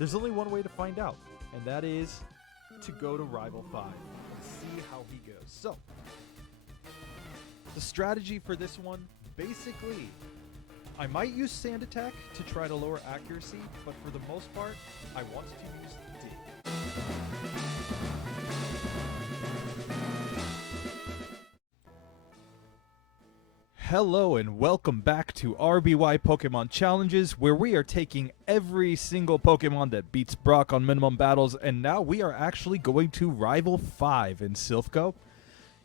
There's only one way to find out, and that is to go to Rival 5 and see how he goes. So, the strategy for this one, basically, I might use Sand Attack to try to lower accuracy, but for the most part, I want to use Dig. Hello and welcome back to RBY Pokemon Challenges, where we are taking every single Pokemon that beats Brock on minimum battles, and now we are actually going to Rival 5 in Silph Co.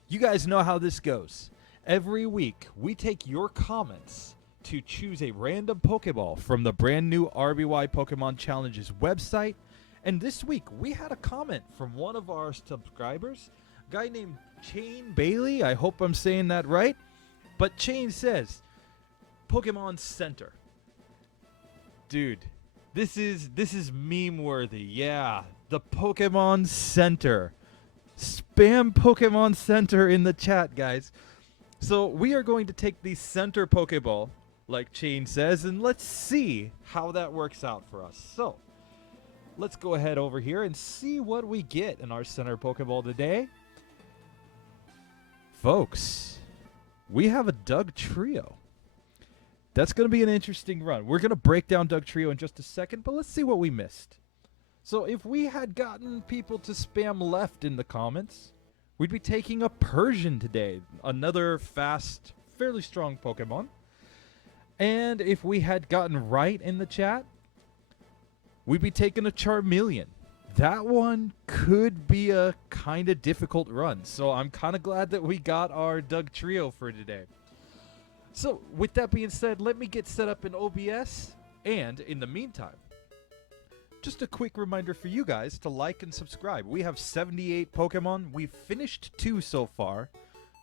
You guys know how this goes. Every week, we take your comments to choose a random Pokeball from the brand new RBY Pokemon Challenges website, and this week, we had a comment from one of our subscribers, a guy named Chain Bailey. I hope I'm saying that right. But Chain says, Pokemon Center. Dude, this is meme worthy. Yeah, the Pokemon Center. Spam Pokemon Center in the chat, guys. So we are going to take the Center Pokeball, like Chain says, and let's see how that works out for us. So, let's go ahead over here and see what we get in our Center Pokeball today. Folks, we have a Dugtrio. That's going to be an interesting run. We're going to break down Dugtrio in just a second, but let's see what we missed. So if we had gotten people to spam left in the comments, we'd be taking a Persian today. Another fast, fairly strong Pokemon. And if we had gotten right in the chat, we'd be taking a Charmeleon. That one could be a kind of difficult run, so I'm kind of glad that we got our Dugtrio for today. So, with that being said, let me get set up in OBS, and in the meantime, just a quick reminder for you guys to like and subscribe. We have 78 Pokemon. We've finished 2 so far,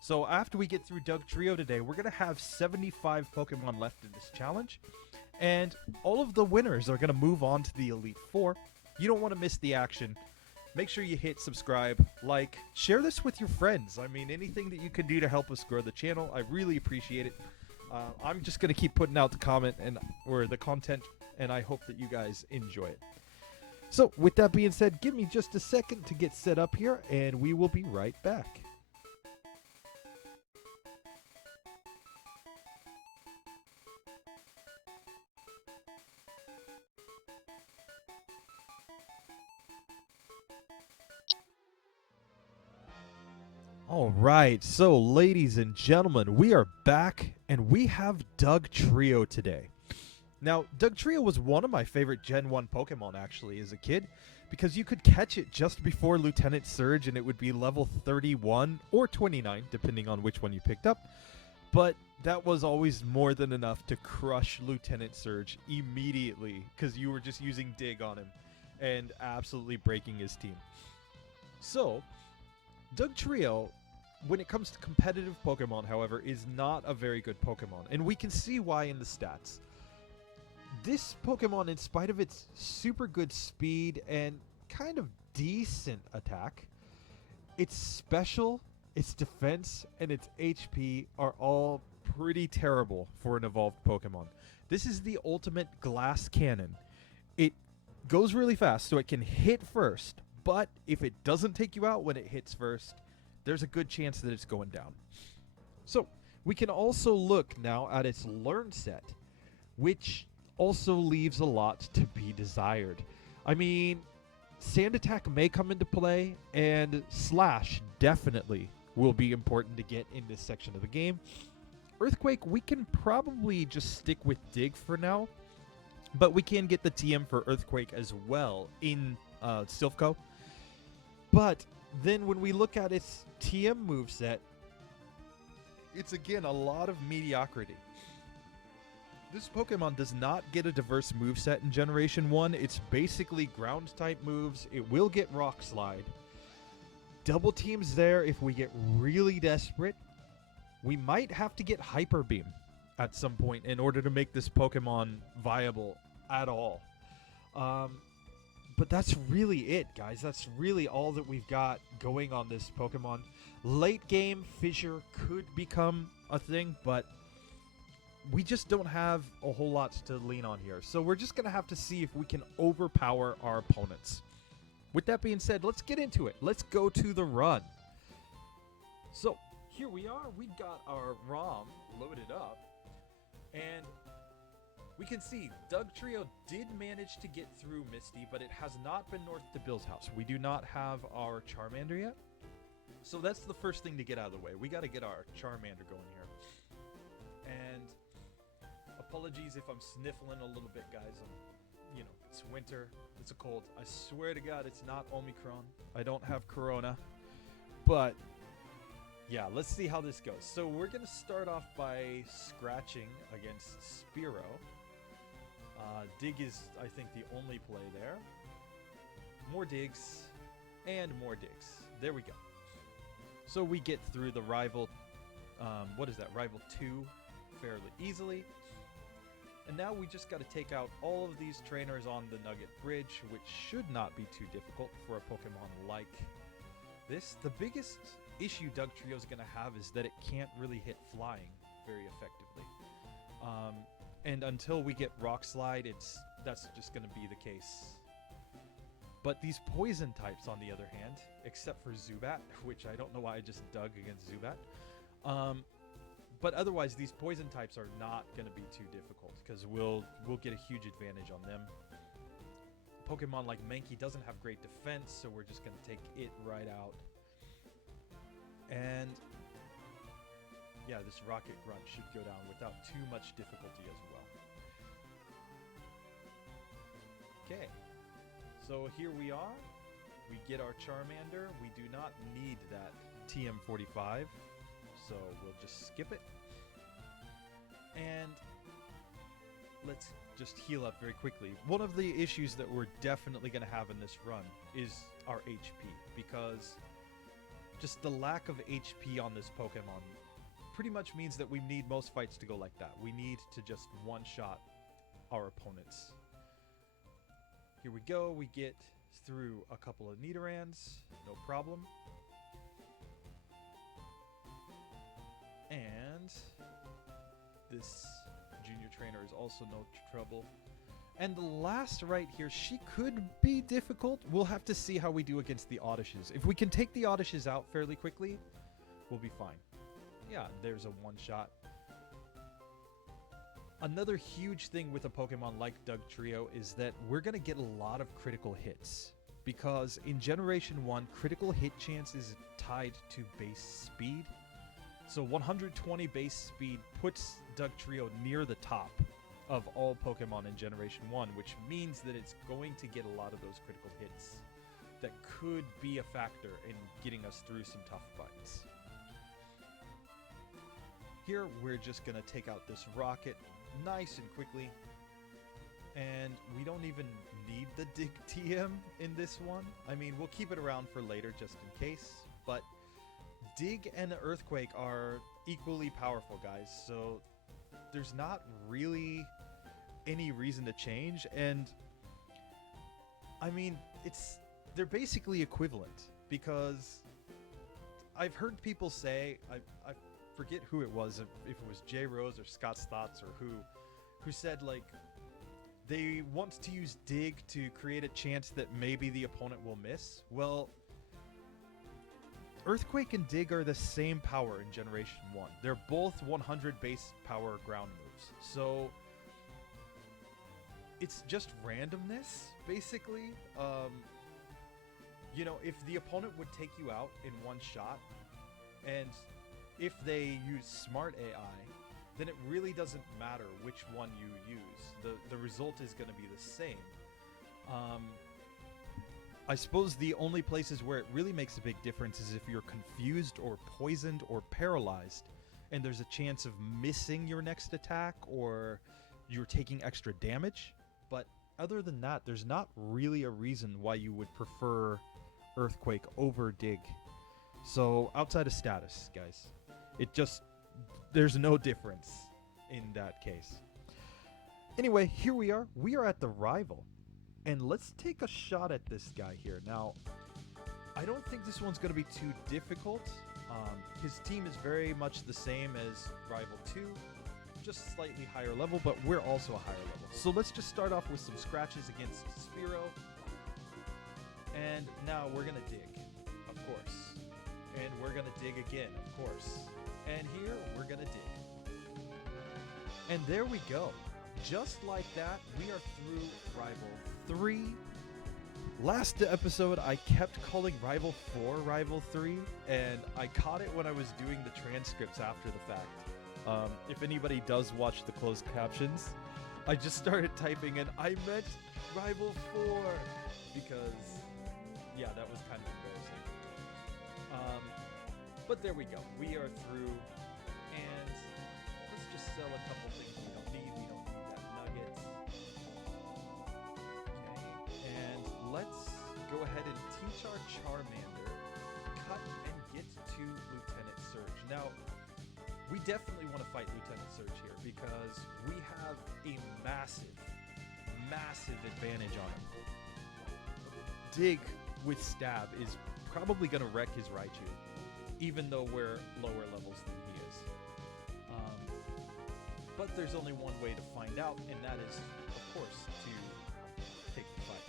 so after we get through Dugtrio today, we're going to have 75 Pokemon left in this challenge, and all of the winners are going to move on to the Elite Four. You don't want to miss the action. Make sure you hit subscribe, like, share this with your friends. I mean, anything that you can do to help us grow the channel, I really appreciate it. I'm just going to keep putting out the content, and I hope that you guys enjoy it. So, with that being said, give me just a second to get set up here, and we will be right back. Alright, so ladies and gentlemen, we are back, and we have Dugtrio today. Now, Dugtrio was one of my favorite Gen 1 Pokemon, actually, as a kid, because you could catch it just before Lieutenant Surge, and it would be level 31 or 29, depending on which one you picked up. But that was always more than enough to crush Lieutenant Surge immediately, because you were just using Dig on him and absolutely breaking his team. So, Dugtrio, when it comes to competitive Pokemon, however, is not a very good Pokemon, and we can see why in the stats. This Pokemon, in spite of its super good speed and kind of decent attack, its special, its defense, and its HP are all pretty terrible for an evolved Pokemon. This is the ultimate glass cannon. It goes really fast, so it can hit first, but if it doesn't take you out when it hits first, there's a good chance that it's going down. So, we can also look now at its Learn set, which also leaves a lot to be desired. I mean, Sand Attack may come into play, and Slash definitely will be important to get in this section of the game. Earthquake, we can probably just stick with Dig for now, but we can get the TM for Earthquake as well in Silph Co. But then when we look at its TM moveset, it's again a lot of mediocrity. This Pokemon does not get a diverse moveset in Generation 1. It's basically ground-type moves. It will get Rock Slide. Double Team's there if we get really desperate. We might have to get Hyper Beam at some point in order to make this Pokemon viable at all. But that's really it, guys. That's really all that we've got going on this Pokemon. Late game, Fissure could become a thing, but we just don't have a whole lot to lean on here. So we're just going to have to see if we can overpower our opponents. With that being said, let's get into it. Let's go to the run. So here we are. We got our ROM loaded up. And we can see Dugtrio did manage to get through Misty, but it has not been north to Bill's house. We do not have our Charmander yet. So that's the first thing to get out of the way. We got to get our Charmander going here. And apologies if I'm sniffling a little bit, guys. You know, it's winter. It's a cold. I swear to God, it's not Omicron. I don't have Corona. But yeah, let's see how this goes. So we're going to start off by scratching against Spearow. Dig is, I think, the only play there. More digs and more digs. There we go. So we get through the rival, what is that, rival 2 fairly easily. And now we just got to take out all of these trainers on the Nugget Bridge, which should not be too difficult for a Pokemon like this. The biggest issue Dugtrio is going to have is that it can't really hit flying very effectively. And until we get Rock Slide, that's just going to be the case. But these poison types, on the other hand, except for Zubat, which I don't know why I just dug against Zubat. But otherwise, these poison types are not going to be too difficult because we'll get a huge advantage on them. Pokemon like Mankey doesn't have great defense, so we're just going to take it right out. And yeah, this Rocket Grunt should go down without too much difficulty as well. Okay, so here we are. We get our Charmander. We do not need that TM45, so we'll just skip it. And let's just heal up very quickly. One of the issues that we're definitely going to have in this run is our HP, because just the lack of HP on this Pokemon pretty much means that we need most fights to go like that. We need to just one-shot our opponents. Here we go. We get through a couple of Nidorans, no problem. And this junior trainer is also no trouble. And the last right here, she could be difficult. We'll have to see how we do against the Oddishes. If we can take the Oddishes out fairly quickly, we'll be fine. Yeah, there's a one-shot. Another huge thing with a Pokemon like Dugtrio is that we're going to get a lot of critical hits. Because in Generation 1, critical hit chance is tied to base speed. So 120 base speed puts Dugtrio near the top of all Pokemon in Generation 1, which means that it's going to get a lot of those critical hits that could be a factor in getting us through some tough fights. Here, we're just going to take out this Rocket nice and quickly. And we don't even need the Dig TM in this one. I mean, we'll keep it around for later just in case. But Dig and Earthquake are equally powerful, guys. So there's not really any reason to change. And I mean, they're basically equivalent, because I've heard people say, I forget who it was, if it was Jay Rose or Scott Stotts or who said, like, they want to use Dig to create a chance that maybe the opponent will miss. Well, Earthquake and Dig are the same power in Generation 1. They're both 100 base power ground moves. So it's just randomness, basically. You know, if the opponent would take you out in one shot, and if they use smart AI, then it really doesn't matter which one you use. The result is going to be the same. I suppose the only places where it really makes a big difference is if you're confused or poisoned or paralyzed, and there's a chance of missing your next attack, or you're taking extra damage. But other than that, there's not really a reason why you would prefer Earthquake over Dig. So outside of status, guys, there's no difference in that case. Anyway, here we are. We are at the rival. And let's take a shot at this guy here. Now, I don't think this one's going to be too difficult. His team is very much the same as Rival 2. just slightly higher level, but we're also a higher level. So let's just start off with some scratches against Spearow. And now we're going to dig, of course. And we're going to dig again, of course. And here, we're going to dig. And there we go. Just like that, we are through Rival 3. Last episode, I kept calling Rival 4 Rival 3, and I caught it when I was doing the transcripts after the fact. If anybody does watch the closed captions, I just started typing and I meant Rival 4 because, yeah, that was kind of embarrassing. But there we go. We are through, and let's just sell a couple things we don't need. We don't need that nugget. Okay, and let's go ahead and teach our Charmander cut and get to Lieutenant Surge. Now, we definitely want to fight Lieutenant Surge here because we have a massive, massive advantage on him. Dig with Stab is probably going to wreck his Raichu, even though we're lower levels than he is. But there's only one way to find out, and that is, of course, to take the fight.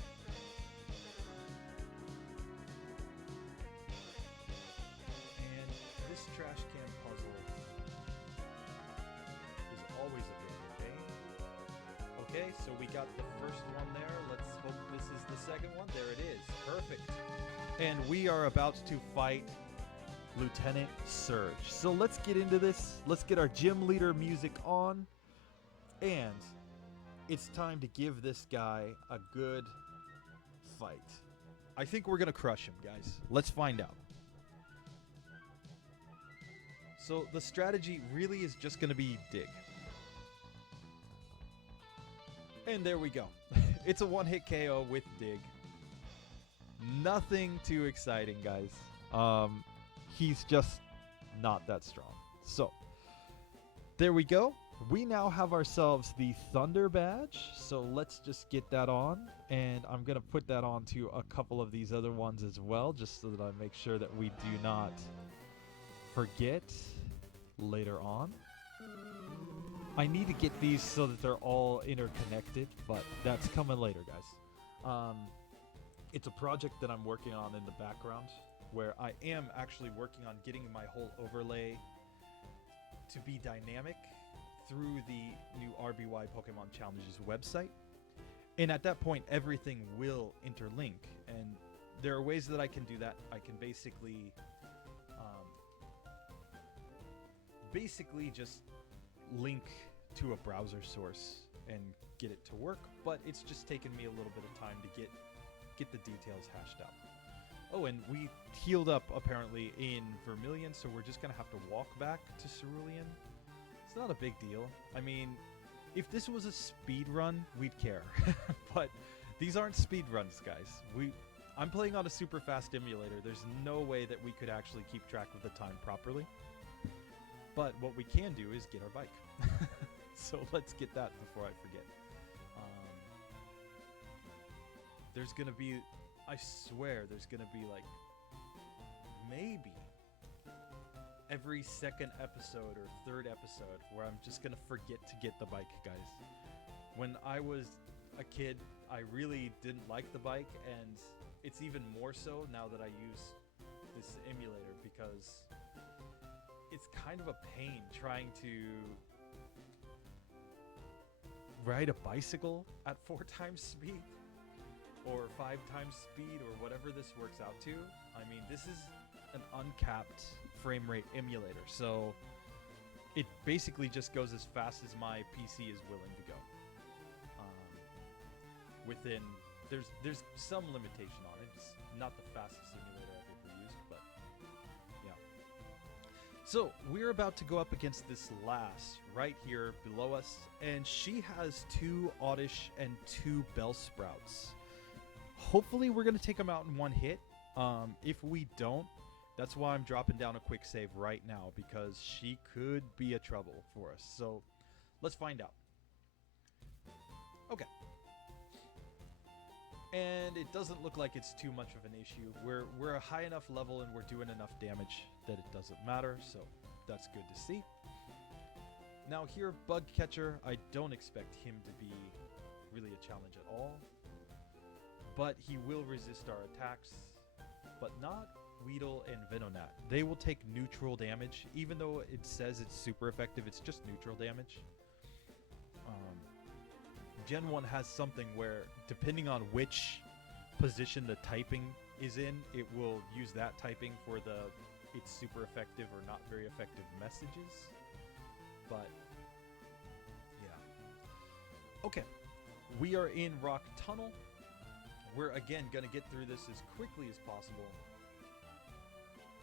And this trash can puzzle is always a bit of a pain. Okay, so we got the first one there. Let's hope this is the second one. There it is. Perfect. And we are about to fight Lieutenant Surge. So let's get into this. Let's get our gym leader music on. And it's time to give this guy a good fight. I think we're going to crush him, guys. Let's find out. So the strategy really is just going to be dig. And there we go. It's a one-hit KO with dig. Nothing too exciting, guys. He's just not that strong. So, there we go. We now have ourselves the Thunder Badge. So let's just get that on. And I'm going to put that on to a couple of these other ones as well, just so that I make sure that we do not forget later on. I need to get these so that they're all interconnected, but that's coming later, guys. It's a project that I'm working on in the background, where I am actually working on getting my whole overlay to be dynamic through the new RBY Pokemon Challenges website. And at that point, everything will interlink. And there are ways that I can do that. I can basically just link to a browser source and get it to work. But it's just taken me a little bit of time to get the details hashed out. Oh, and we healed up apparently in Vermilion, so we're just gonna have to walk back to Cerulean. It's not a big deal. I mean, if this was a speed run, we'd care. But these aren't speed runs, guys. I'm playing on a super fast emulator. There's no way that we could actually keep track of the time properly. But what we can do is get our bike. So let's get that before I forget. There's gonna be, I swear, there's gonna be like maybe every second episode or third episode where I'm just gonna forget to get the bike, guys. When I was a kid, I really didn't like the bike, and it's even more so now that I use this emulator because it's kind of a pain trying to ride a bicycle at 4 times speed. Or 5 times speed, or whatever this works out to. I mean, this is an uncapped frame rate emulator, so it basically just goes as fast as my PC is willing to go. There's some limitation on it. It's not the fastest emulator I've ever used, but yeah. So we're about to go up against this lass right here below us, and she has 2 Oddish and 2 Bellsprouts. Hopefully we're going to take them out in one hit. If we don't, that's why I'm dropping down a quick save right now, because she could be a trouble for us. So let's find out. Okay. And it doesn't look like it's too much of an issue. We're a high enough level and we're doing enough damage that it doesn't matter, so that's good to see. Now here, Bug Catcher, I don't expect him to be really a challenge at all. But he will resist our attacks, but not Weedle and Venonat. They will take neutral damage, even though it says it's super effective, it's just neutral damage. Gen 1 has something where, depending on which position the typing is in, it will use that typing for the it's super effective or not very effective messages. But, yeah. Okay, we are in Rock Tunnel. We're, again, going to get through this as quickly as possible.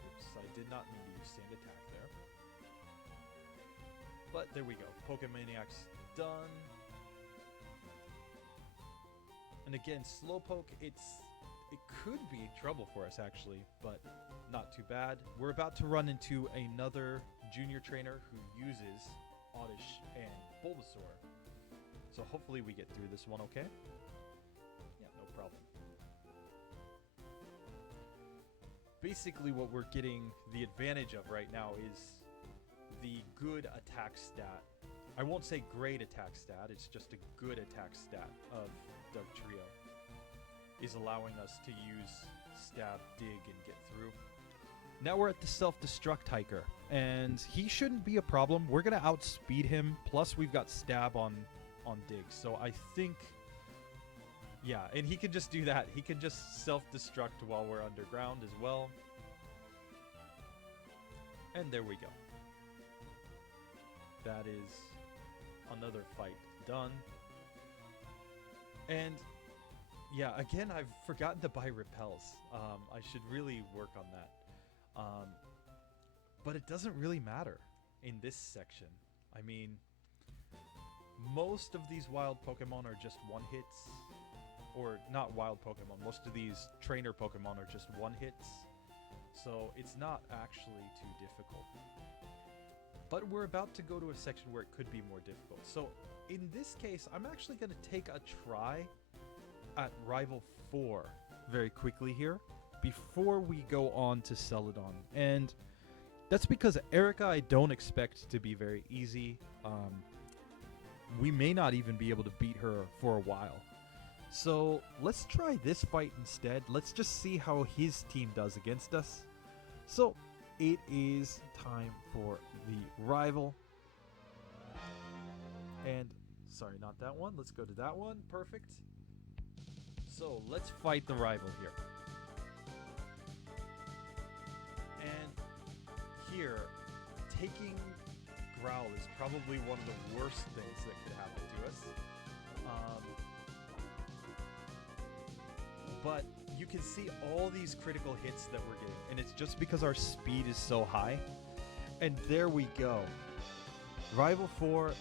Oops, I did not mean to use Sand Attack there. But there we go. Pokemaniac's done. And again, Slowpoke, it could be trouble for us, actually, but not too bad. We're about to run into another junior trainer who uses Oddish and Bulbasaur. So hopefully we get through this one okay. Yeah, no problem. Basically what we're getting the advantage of right now is the good attack stat. I won't say great attack stat, it's just a good attack stat of Dugtrio is allowing us to use Stab, Dig, and get through. Now we're at the self-destruct hiker, and he shouldn't be a problem. We're going to outspeed him, plus we've got Stab on Dig, so I think... Yeah, and he can just do that. He can just self-destruct while we're underground as well. And there we go. That is another fight done. And yeah, again, I've forgotten to buy repels. I should really work on that. But it doesn't really matter in this section. I mean, most of these wild Pokemon are just one-hits. Or not wild Pokemon. Most of these trainer Pokemon are just one-hits. So it's not actually too difficult. But we're about to go to a section where it could be more difficult. So in this case, I'm actually going to take a try at Rival 4 very quickly here before we go on to Celadon. And that's because Erica I don't expect to be very easy. We may not even be able to beat her for a while. So let's try this fight instead. Let's just see how his team does against us. So it is time for the Rival. And, sorry, not that one. Let's go to that one. Perfect. So let's fight the Rival here. And here, taking Growl is probably one of the worst things that could happen to us. But you can see all these critical hits that we're getting, and it's just because our speed is so high. And there we go. Rival 4,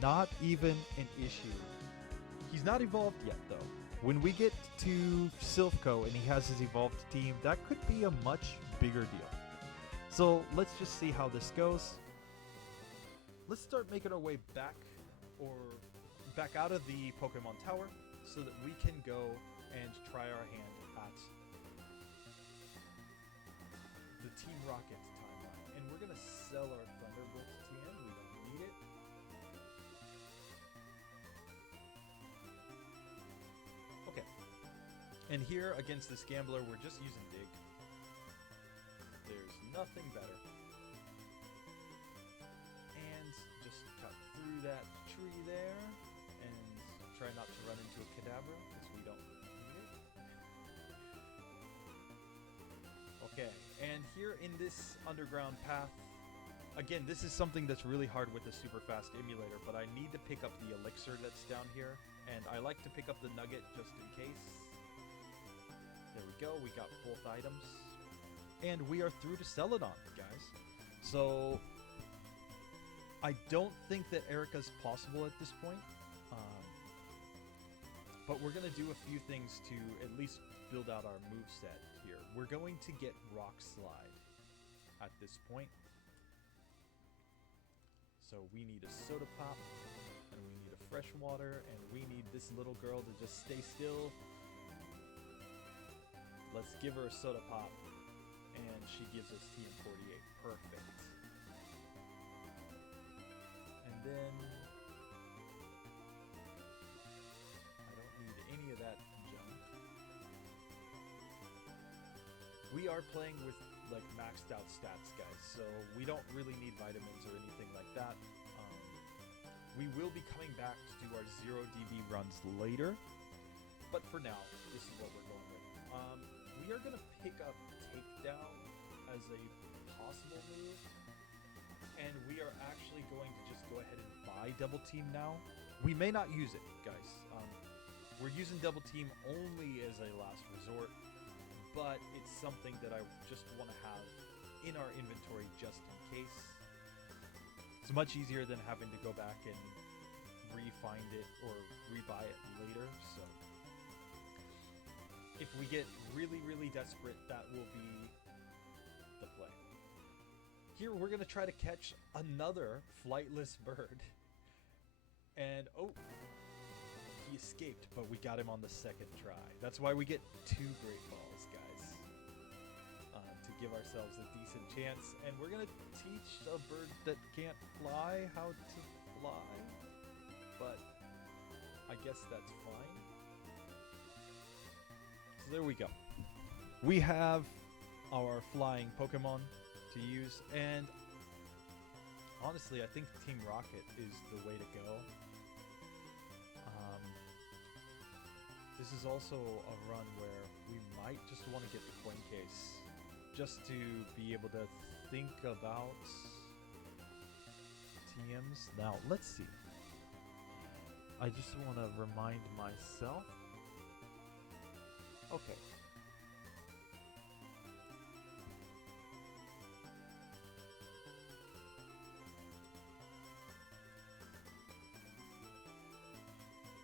not even an issue. He's not evolved yet, though. When we get to Silph Co and he has his evolved team, that could be a much bigger deal. So let's just see how this goes. Let's start making our way back out of the Pokemon Tower so that we can go and try our hand at the Team Rocket timeline. And we're going to sell our Thunderbolt TM. We don't need it. Okay. And here against this Gambler, we're just using Dig. There's nothing better. And just cut through that tree there. And try not to run into a Kadabra, because we don't need it. Okay, and here in this underground path, again, this is something that's really hard with the super fast emulator, but I need to pick up the elixir that's down here, and I like to pick up the nugget just in case. There we go, we got both items. And we are through to Celadon, guys. So, I don't think that Erica's possible at this point. But we're going to do a few things to at least build out our moveset here. We're going to get Rock Slide at this point. So we need a Soda Pop, and we need a Fresh Water, and we need this little girl to just stay still. Let's give her a Soda Pop, and she gives us TM48. Perfect. And then I don't need any of that junk. We are playing with like maxed out stats, guys, so we don't really need vitamins or anything like that. We will be coming back to do our 0 DB runs later, but for now, this is what we're going with. We are going to pick up Takedown as a possible move, and we are actually going to just go ahead and buy Double Team now. We may not use it, guys. We're using Double Team only as a last resort, but it's something that I just want to have in our inventory just in case. It's much easier than having to go back and re-find it or rebuy it later, so if we get really, really desperate, that will be the play. Here, we're going to try to catch another flightless bird. And, oh, he escaped, but we got him on the second try. That's why we get 2 Great Balls, guys, to give ourselves a decent chance. And we're going to teach a bird that can't fly how to fly, but I guess that's fine. So there we go. We have our flying Pokemon to use, and honestly, I think Team Rocket is the way to go. This is also a run where we might just want to get the coin case, just to be able to think about TMs. Now, let's see. I just want to remind myself. Okay.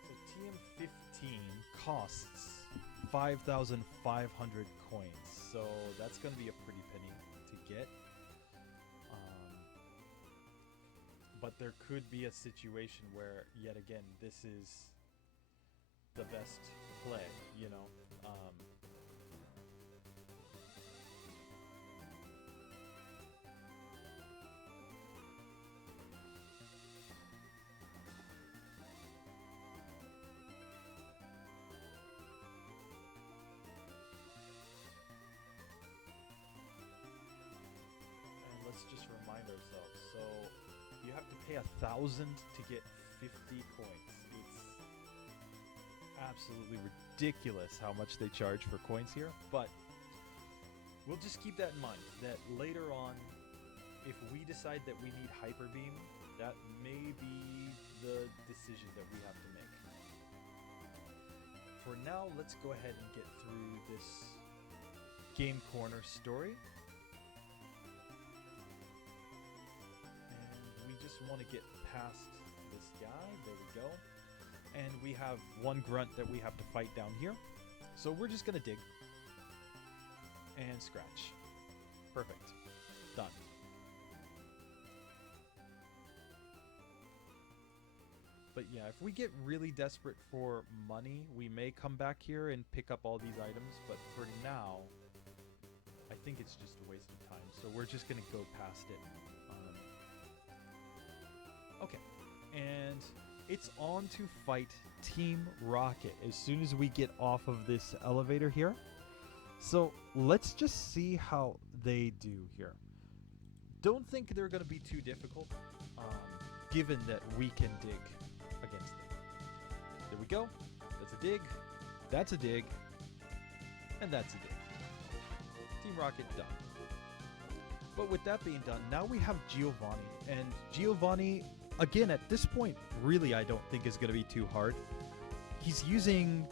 So TM15 costs 5,500 coins, so that's going to be a pretty penny to get. But there could be a situation where, yet again, this is the best play, you know. And let's just remind ourselves. So you have to pay 1,000 to get 50 coins. It's absolutely ridiculous how much they charge for coins here, but we'll just keep that in mind, that later on, if we decide that we need Hyper Beam, that may be the decision that we have to make. For now, let's go ahead and get through this Game Corner story. We just want to get past this guy. There we go. And we have one grunt that we have to fight down here. So we're just going to dig. And scratch. Perfect. Done. But yeah, if we get really desperate for money, we may come back here and pick up all these items. But for now, I think it's just a waste of time. So we're just going to go past it. Okay, and it's on to fight Team Rocket as soon as we get off of this elevator here. So let's just see how they do here. Don't think they're going to be too difficult, given that we can dig against them. There we go. That's a dig. That's a dig. And that's a dig. Team Rocket done. But with that being done, now we have Giovanni. And Giovanni, again, at this point, really I don't think is going to be too hard. He's using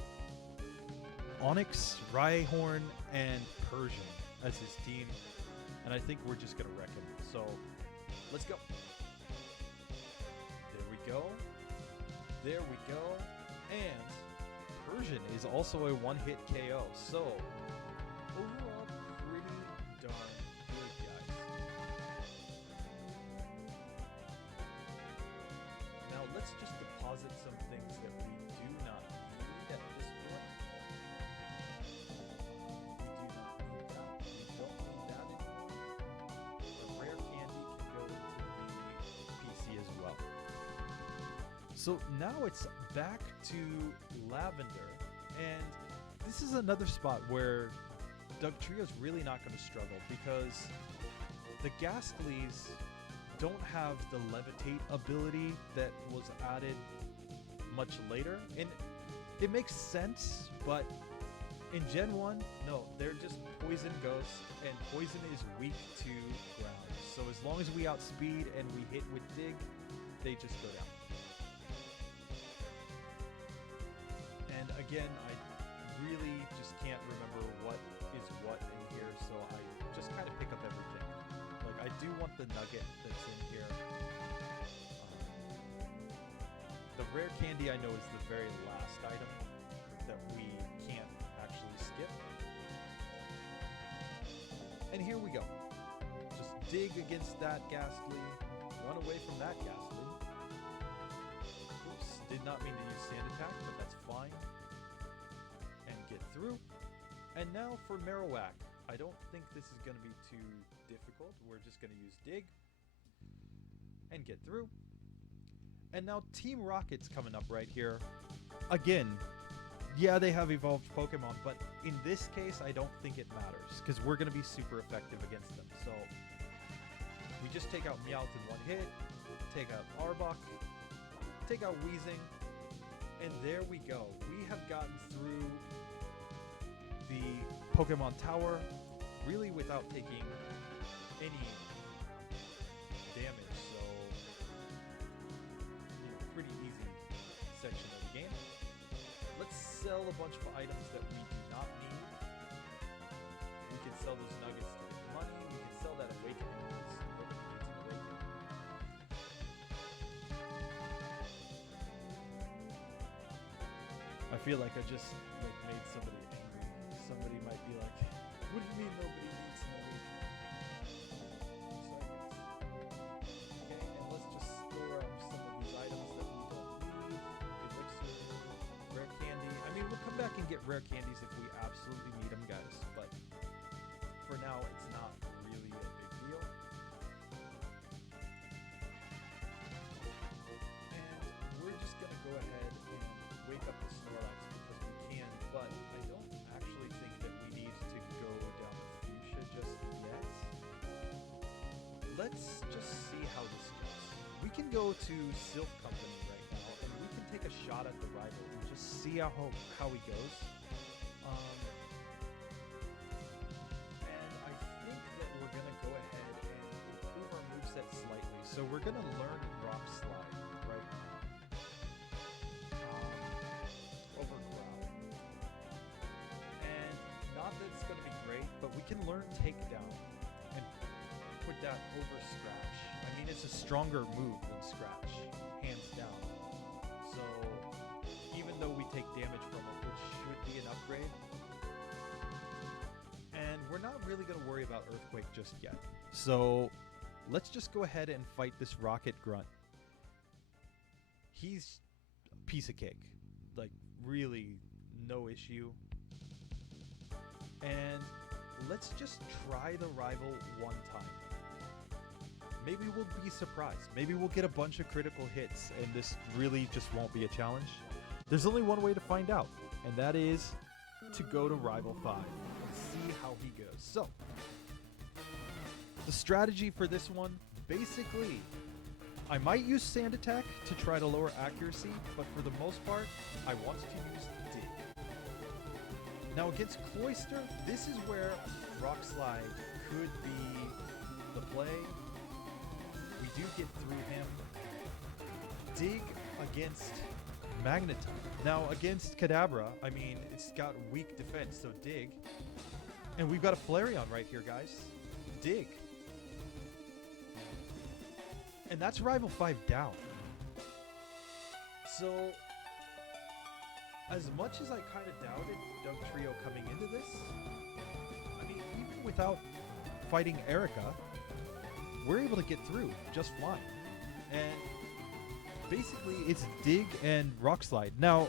Onyx, Rhyhorn, and Persian as his team. And I think we're just going to wreck him. So, let's go. There we go. There we go. And Persian is also a one-hit KO. So, overall, pretty darn good, guys. Now, let's just deposit some things that we do not need at this point. We do not need that. We don't need that anymore. The rare candy can go into the PC as well. So now it's back to Lavender, and this is another spot where Dugtrio's really not going to struggle because the Ghastlies don't have the Levitate ability that was added much later, and it makes sense, but in Gen 1, no, they're just Poison Ghosts, and Poison is weak to ground. So as long as we outspeed and we hit with Dig, they just go down. And again, I really just can't remember what is what in here, so I just kind of pick up everything. Like, I do want the nugget that's in here. The rare candy I know is the very last item that we can't actually skip. And here we go. Just dig against that Ghastly, run away from that Ghastly. Oops, did not mean to use Sand Attack, but that's fine. And get through. And now for Marowak. I don't think this is going to be too difficult. We're just going to use Dig and get through. And now Team Rocket's coming up right here. Again, yeah, they have evolved Pokemon, but in this case, I don't think it matters because we're going to be super effective against them. So we just take out Meowth in one hit, take out Arbok, take out Weezing, and there we go. We have gotten through the Pokemon Tower really without taking any damage. So, you know, pretty easy section of the game. Let's sell a bunch of items that we do not need. We can sell those nuggets to get money. We can sell that awakening because nobody needs an awakening. I feel like I just made somebody angry. Somebody might be like, "What do you mean nobody needs an awakening?" Okay, and let's just store some of these items that we don't need. Elixir, rare candy. I mean, we'll come back and get rare candies if we absolutely need them, guys. But for now, it's not really a big deal. And we're just gonna go ahead and wake up the Snorlax because we can. But I don't actually think that we need to go down the Fuchsia just yet. Let's just see how this goes. We can go to Silph Company right now, and we can take a shot at the rival and just see how he goes. And I think that we're going to go ahead and improve our moveset slightly. So we're going to learn Rock Slide right now. Over Growl. And not that it's going to be great, but we can learn Takedown and put that over Scratch. I mean, it's a stronger move than Scratch, hands down. So even though we take damage from it, which should be an upgrade, and we're not really going to worry about Earthquake just yet. So let's just go ahead and fight this Rocket Grunt. He's a piece of cake. Like, really no issue. And let's just try the rival one time. Maybe we'll be surprised. Maybe we'll get a bunch of critical hits and this really just won't be a challenge. There's only one way to find out, and that is to go to Rival 5 and see how he goes. So, the strategy for this one, basically, I might use Sand Attack to try to lower accuracy, but for the most part, I want to use Dig. Now against Cloyster, this is where Rock Slide could be the play. We do get through him. Dig against Magneton. Now against Kadabra, I mean, it's got weak defense, so Dig. And we've got a Flareon right here, guys. Dig. And that's Rival 5 down. So, as much as I kind of doubted Dugtrio coming into this, I mean, even without fighting Erica, we're able to get through just fine. And basically, it's Dig and Rock Slide. Now,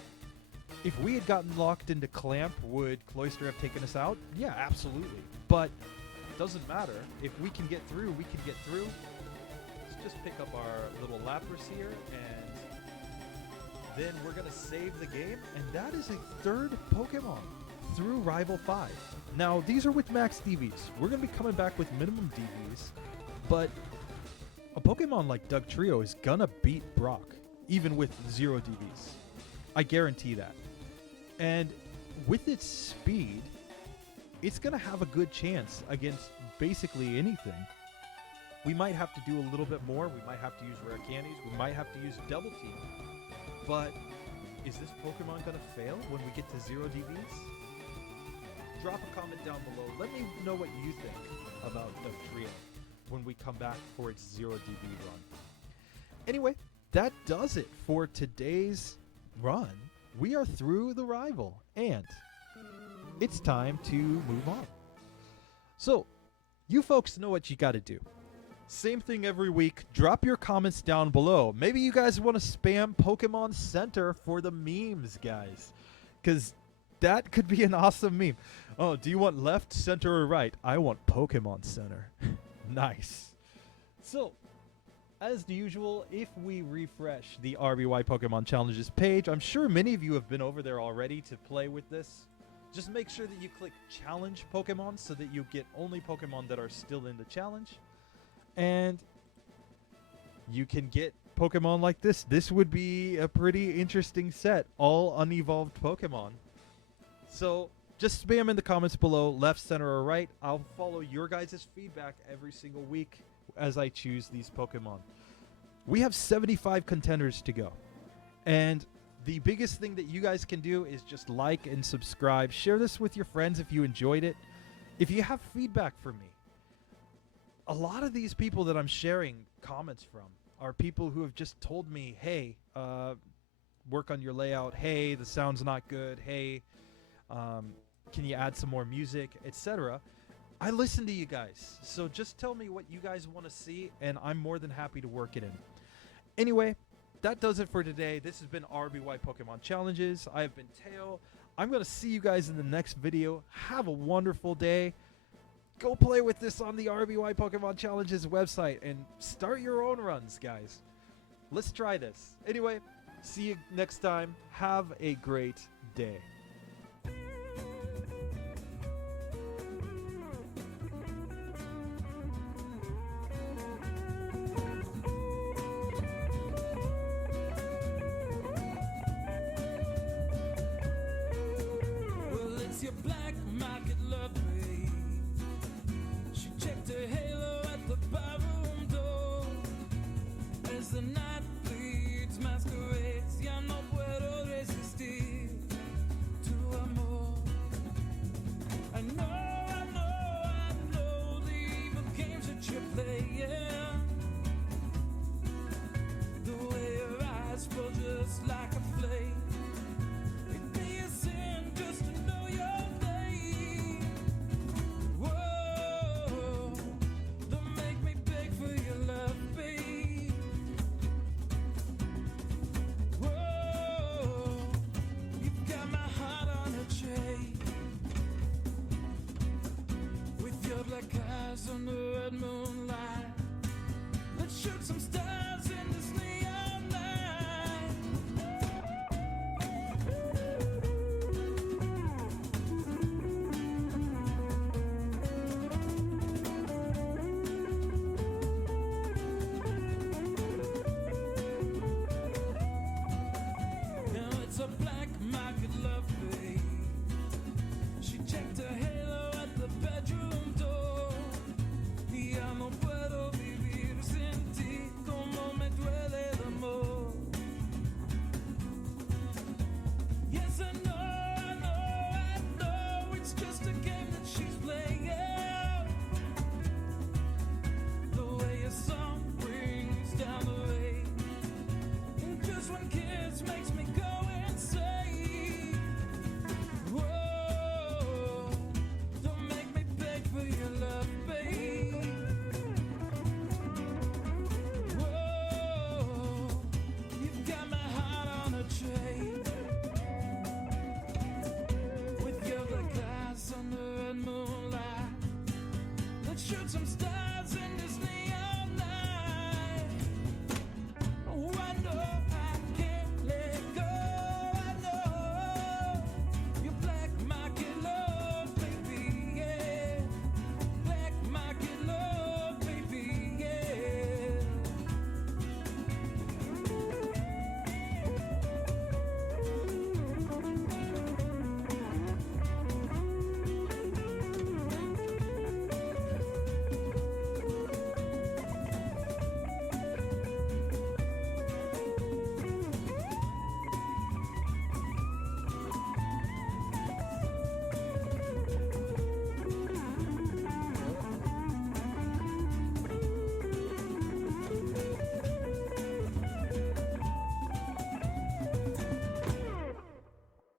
if we had gotten locked into Clamp, would Cloyster have taken us out? Yeah, absolutely. But it doesn't matter. If we can get through, we can get through. Let's just pick up our little Lapras here and then we're going to save the game, and that is a third Pokemon through Rival 5. Now, these are with max DVs. We're going to be coming back with minimum DVs, but a Pokemon like Dugtrio is going to beat Brock, even with 0 DVs. I guarantee that. And with its speed, it's going to have a good chance against basically anything. We might have to do a little bit more. We might have to use rare candies. We might have to use double team. But is this Pokemon going to fail when we get to 0 DVs? Drop a comment down below. Let me know what you think about Dugtrio when we come back for its 0 DV run. Anyway, that does it for today's run. We are through the Rival, and it's time to move on. So, you folks know what you got to do. Same thing every week. Drop your comments down below. Maybe you guys want to spam Pokemon Center for the memes, guys, because that could be an awesome meme. Oh, do you want left, center, or right? I want Pokemon Center. Nice. So, as usual, if we refresh the RBY Pokemon Challenges page, I'm sure many of you have been over there already to play with this. Just make sure that you click Challenge Pokemon so that you get only Pokemon that are still in the challenge. And you can get Pokemon like this. This would be a pretty interesting set. All unevolved Pokemon. So just spam in the comments below, left, center, or right. I'll follow your guys' feedback every single week as I choose these Pokemon. We have 75 contenders to go. And the biggest thing that you guys can do is just like and subscribe. Share this with your friends if you enjoyed it. If you have feedback for me, a lot of these people that I'm sharing comments from are people who have just told me, hey, work on your layout. Hey, the sound's not good. Hey, can you add some more music, etc. I listen to you guys. So just tell me what you guys want to see, and I'm more than happy to work it in. Anyway, that does it for today. This has been RBY Pokemon Challenges. I have been Teo. I'm going to see you guys in the next video. Have a wonderful day. Go play with this on the RBY Pokemon Challenges website and start your own runs, guys. Let's try this. Anyway, see you next time. Have a great day. Well, it's your black